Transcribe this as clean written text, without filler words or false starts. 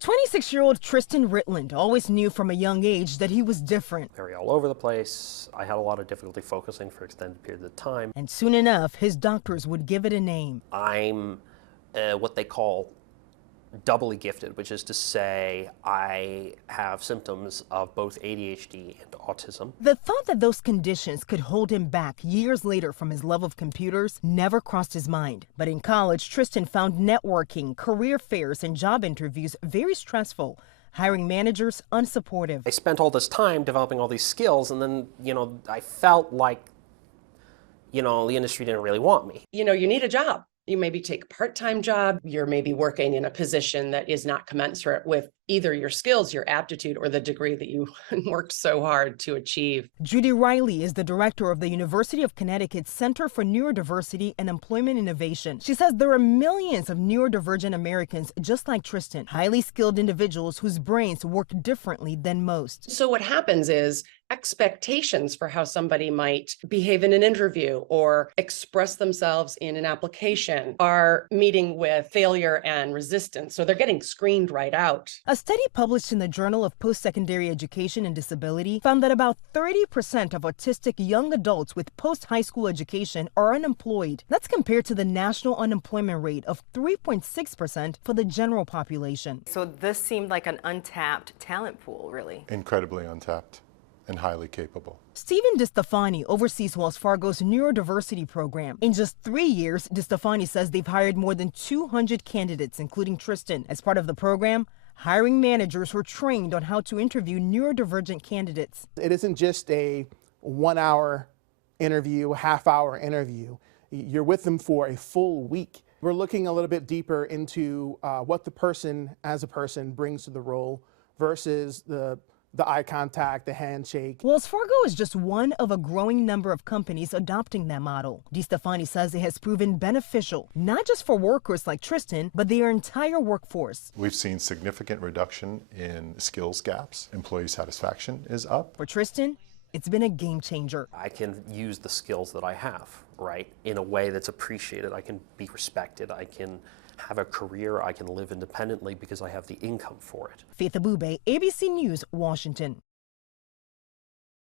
26-year-old Tristan Ritland always knew from a young age that he was different. Very all over the place. I had a lot of difficulty focusing for extended periods of time. And soon enough, his doctors would give it a name. I'm what they call doubly gifted, which is to say I have symptoms of both ADHD and autism. The thought that those conditions could hold him back years later from his love of computers never crossed his mind. But in college, Tristan found networking, career fairs, and job interviews very stressful. Hiring managers unsupportive. I spent all this time developing all these skills, and then, I felt like, the industry didn't really want me. You need a job. You maybe take a part-time job. You're maybe working in a position that is not commensurate with either your skills, your aptitude, or the degree that you worked so hard to achieve. Judy Riley is the director of the University of Connecticut's Center for Neurodiversity and Employment Innovation. She says there are millions of neurodivergent Americans just like Tristan, highly skilled individuals whose brains work differently than most. So what happens is expectations for how somebody might behave in an interview or express themselves in an application are meeting with failure and resistance. So they're getting screened right out. A study published in the Journal of Post-Secondary Education and Disability found that about 30% of autistic young adults with post-high school education are unemployed. That's compared to the national unemployment rate of 3.6% for the general population. So this seemed like an untapped talent pool, really. Incredibly untapped and highly capable. Stephen DiStefani oversees Wells Fargo's neurodiversity program. In just 3 years, DiStefani says they've hired more than 200 candidates, including Tristan. As part of the program, hiring managers were trained on how to interview neurodivergent candidates. It isn't just a 1 hour interview, half-hour interview. You're with them for a full week. We're looking a little bit deeper into what the person as a person brings to the role versus the eye contact, the handshake. Wells Fargo is just one of a growing number of companies adopting that model. DiStefani says it has proven beneficial, not just for workers like Tristan, but their entire workforce. We've seen significant reduction in skills gaps. Employee satisfaction is up. For Tristan, it's been a game changer. I can use the skills that I have, right, in a way that's appreciated. I can be respected. I can have a career. I can live independently because I have the income for it. Faith Abube, ABC News, Washington.